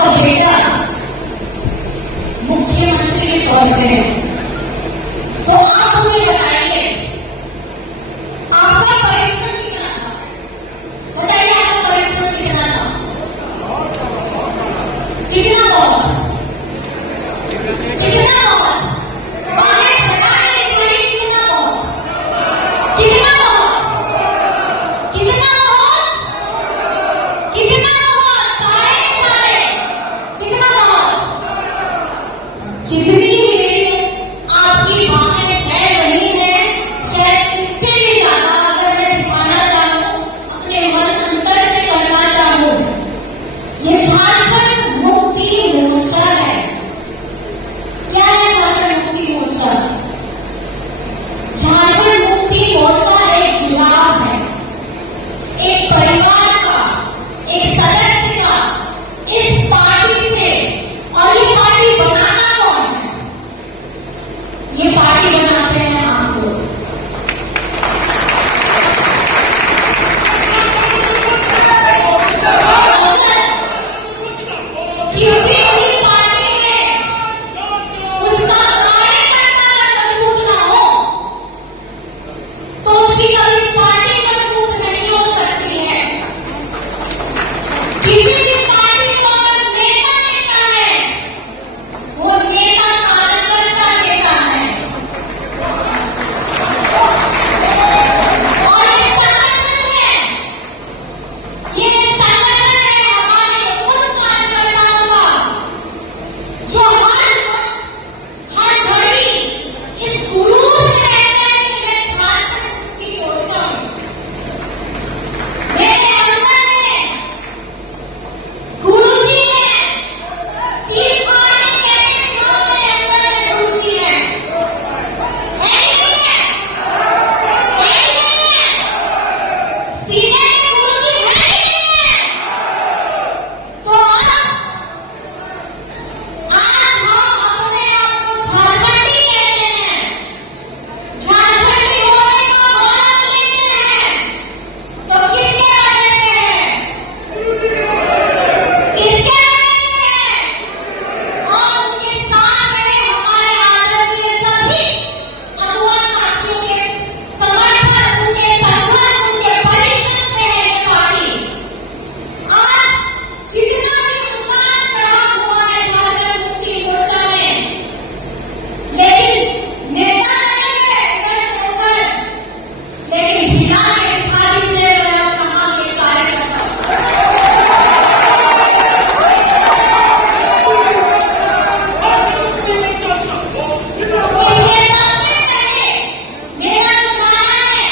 आपका बेटा मुख्यमंत्री के तौर पे है, तो आप मुझे बताइए आपका परिश्रम कितना था? बताइए आपका परिश्रम कितना था? कितना बहुत? कितना बहुत? बाहर लगाने के लिए कितना बहुत? कितना बहुत? कितना बहुत? कितना बहुत? सारे कितना बहुत? जितनी आपकी बातें है वही है, शायद इससे भी ज्यादा अगर मैं दिखाना चाहूँ, अपने मन अंतर से करना चाहूँ, ये झारखंड मुक्ति मोर्चा है। क्या है झारखंड मुक्ति मोर्चा? झारखंड मुक्ति मोर्चा एक जुड़ाव है, एक परिवार का, एक सदस्य का इस पार्टी से। और ये पार्टी बनाना कौन है? ये पार्टी बनाते हैं आप लोग। किसी भी पार्टी में उसका कार्यकर्ता अगर मजबूत ना हो तो उसकी कभी पार्टी मजबूत नहीं हो सकती है। किसी भी पार्टी को अगर नेता नेता है, वो नेता कार्यकर्ता नेता है। और ये संगठन है हमारे उन कार्यकर्ताओं का जो हर घड़ी इस गुरु से रहते हैं कि मैं झारखंड मुक्ति मोर्चा हूं। मेरे अंदर में गुरु जी हैं, चीफ पार्टी कैसे लोग मेरे अंदर में गुरु जी हैं। है ही नहीं है? है ही नहीं है? सीधे गुरु जी है ही नहीं है? तो आज हम अपने आप को झारखंडी कहते हैं, झारखंडी होने का गौरव लेते हैं। तो किसके वजह से है? किसके वजह से है? और उनके साथ में हमारे आदरणीय सभी अगुआ साथियों के समर्थन, उनके संघर्ष, उनके परिश्रम से है ये पार्टी। आज जितना भी उतार चढ़ाव हुआ है झारखंड मुक्ति मोर्चा में, लेकिन नेता नहीं है इधर से उधर, लेकिन हिला के दिखा दीजिए मैं कहाँ के कार्यकर्ता। इसलिए सबसे पहले मेरा जो नारा है,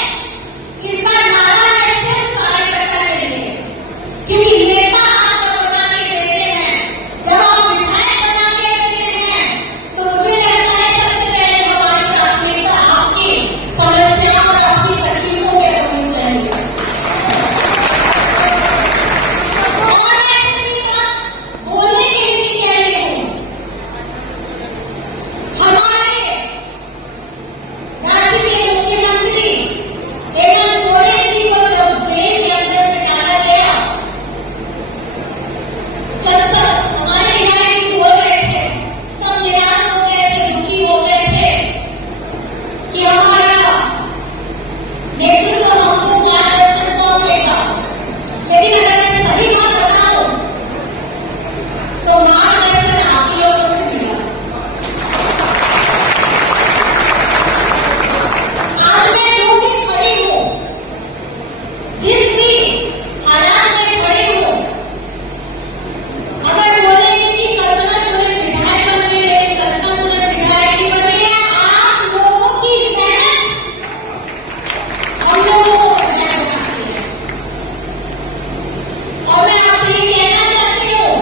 इसका नारा है सिर्फ कार्यकर्ता के लिए। क्योंकि नेता आप बना के देते हैं, जब आप विधायक बना के देते हैं, तो मुझे लगता है सबसे पहले हमारी प्राथमिकता आपकी समस्याओं और आपकी तकलीफों पे होनी चाहिए। और मैं इतनी बात बोलने के लिए कह रही हूँ, हमारे राज्य के मुख्यमंत्री हेमंत सोरेन जी को जब जेल के अंदर में डाला गया, जब सब हमारे विधायक जी बोल रहे थे, सब निराश हो गए थे, दुखी हो गए थे कि हमारा नेतृत्व हमको मार्गदर्शन कौन देगा। लेकिन अगर मैं सही बात बताऊं तो मार्गदर्शन आप ही लोगों से मिला। आज मैं जो भी खड़ी हूं, जिस भी हालात में खड़ी हूं, अगर बोलेंगे कि कल्पना सोरेन विधायक बन गई, लेकिन कल्पना सोरेन विधायक की बदले आप लोगों की मेहनत हम लोगों को विधायक बनाती है। और मैं आपसे ये कहना चाहती हूँ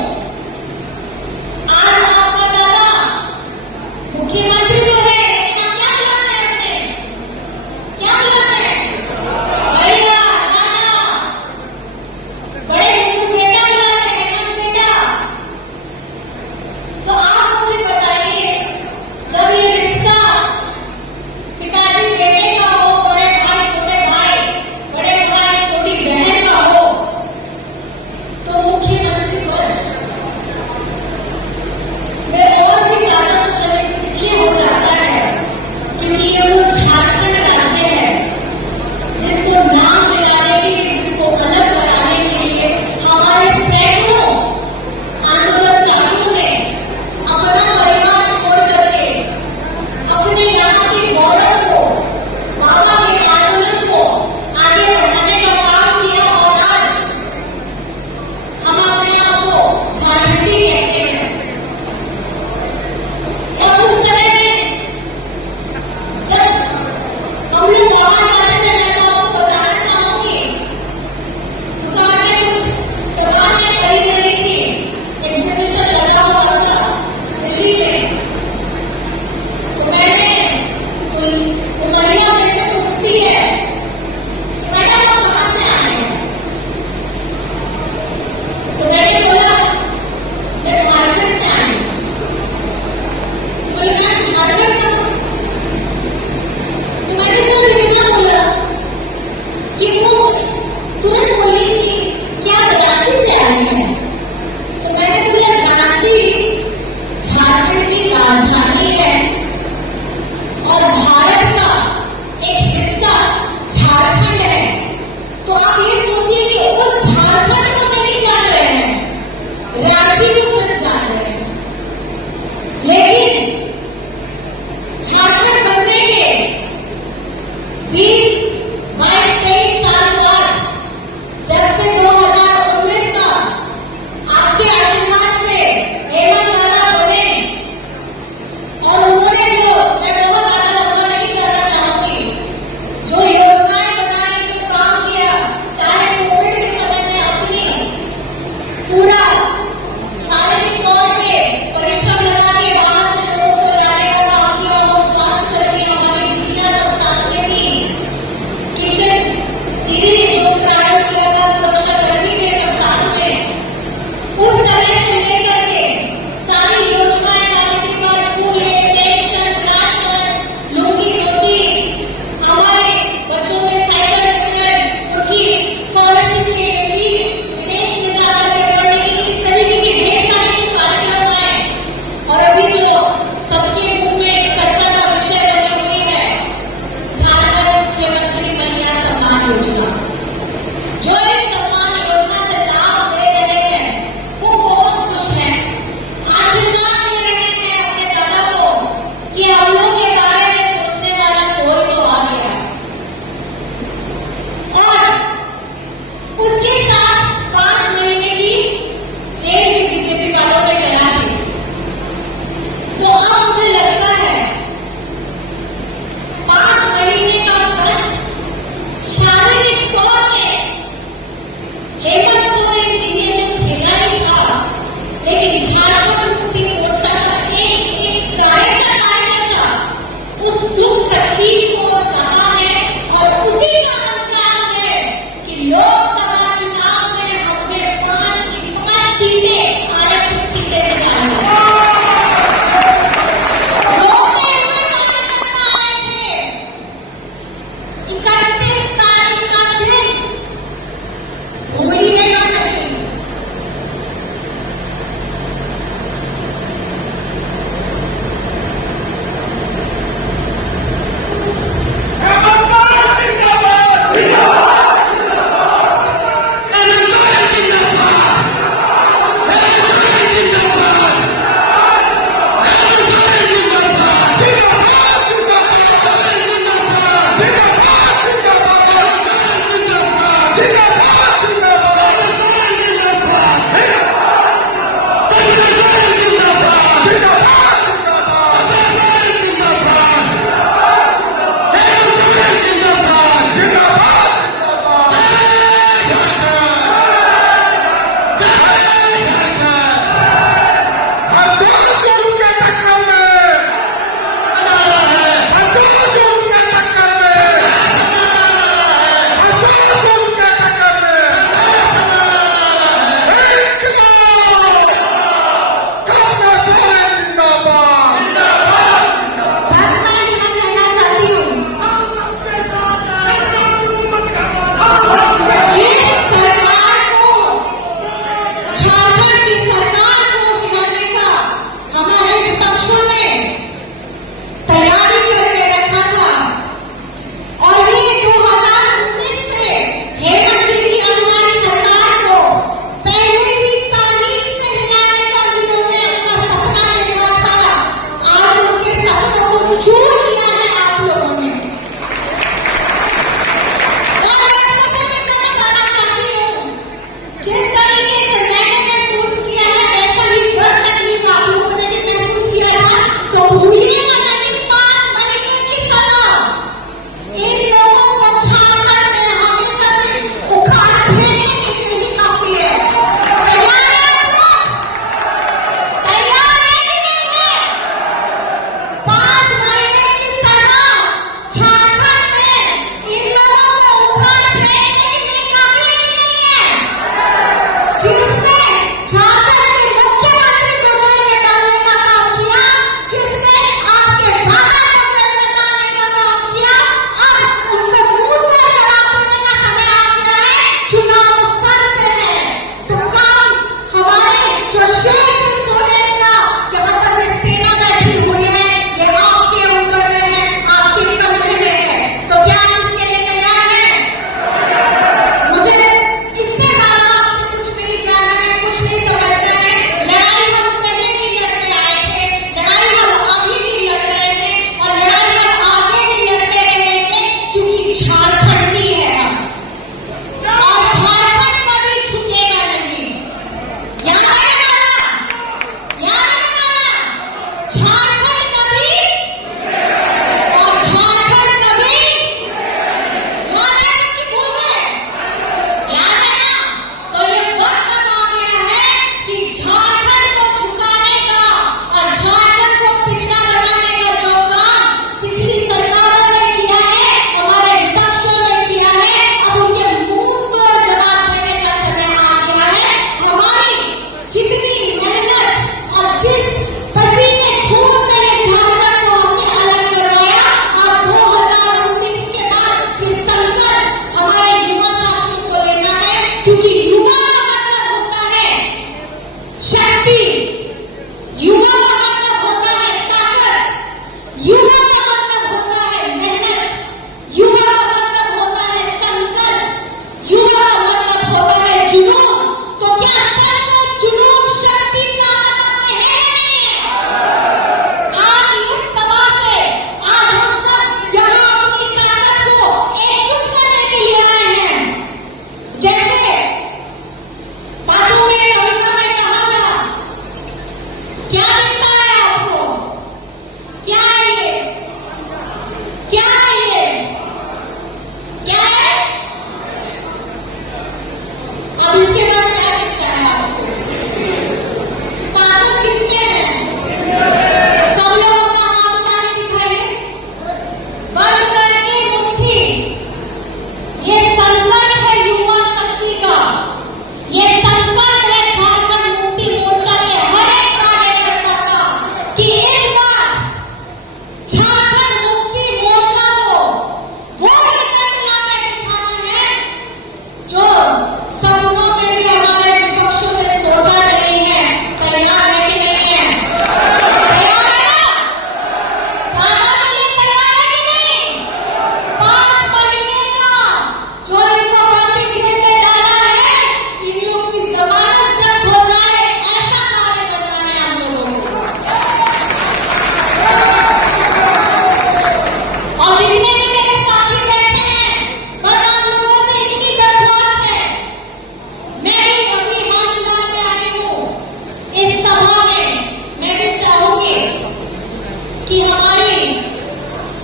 कि हमारी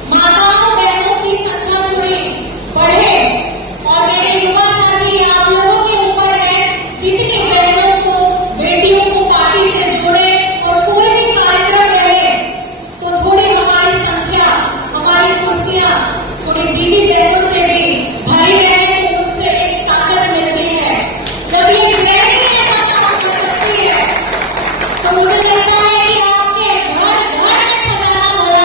माताओं बहनों की संख्या थोड़ी बढ़े। और मेरे युवा साथी आप लोगों के ऊपर है, जितनी बहनों को बेटियों को पार्टी से जोड़े और कोई भी कार्यक्रम रहे तो थोड़ी हमारी संख्या, हमारी कुर्सियां थोड़ी दीदी बहनों से भी भरी रहे, तो उससे एक ताकत मिलती है। जब ये गृहिणी ऐसा काम कर सकती है तो मुझे लगता है कि आपके घर घर में खजाना भरा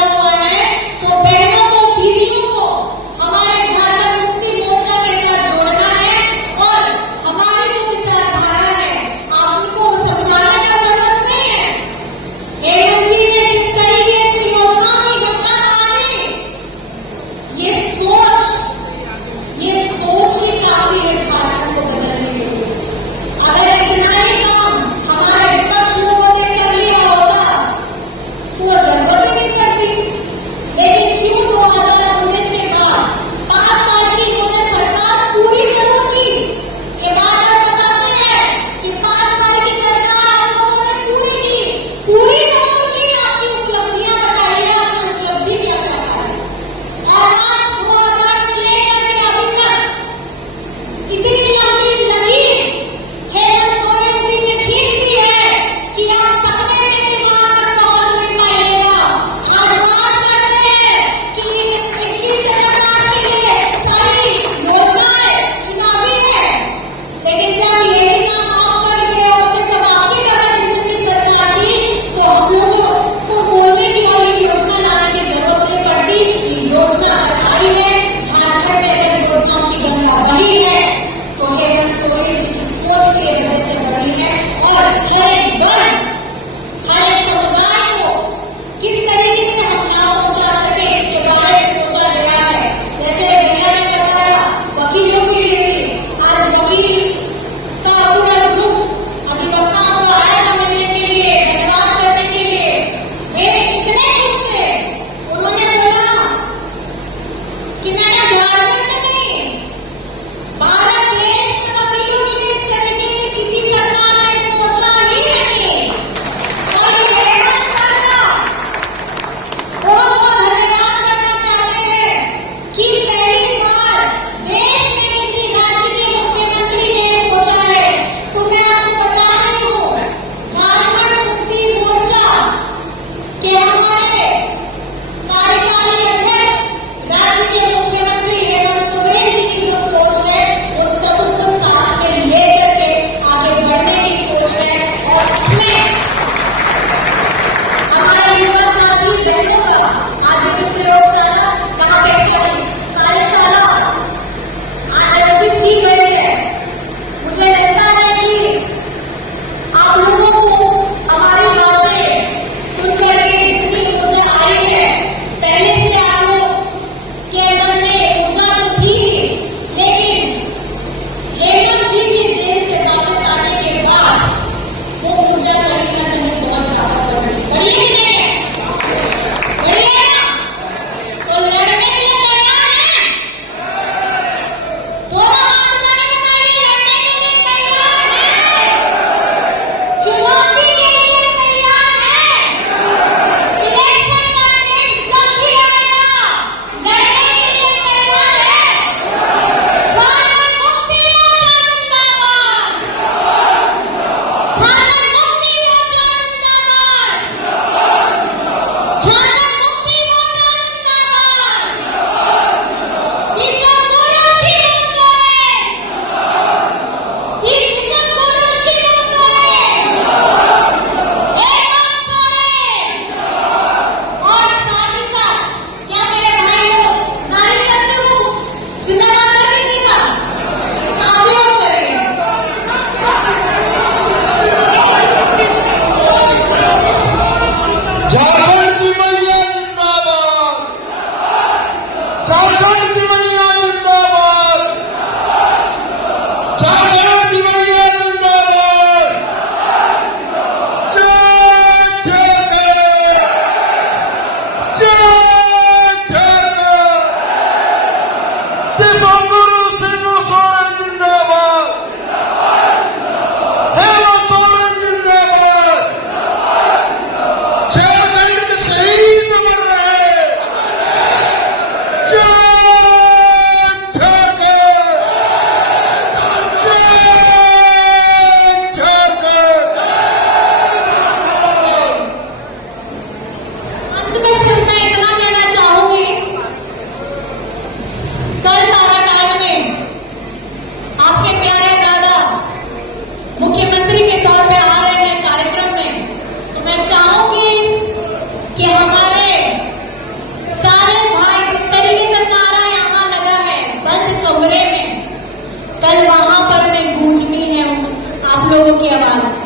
लोगों की आवाज है।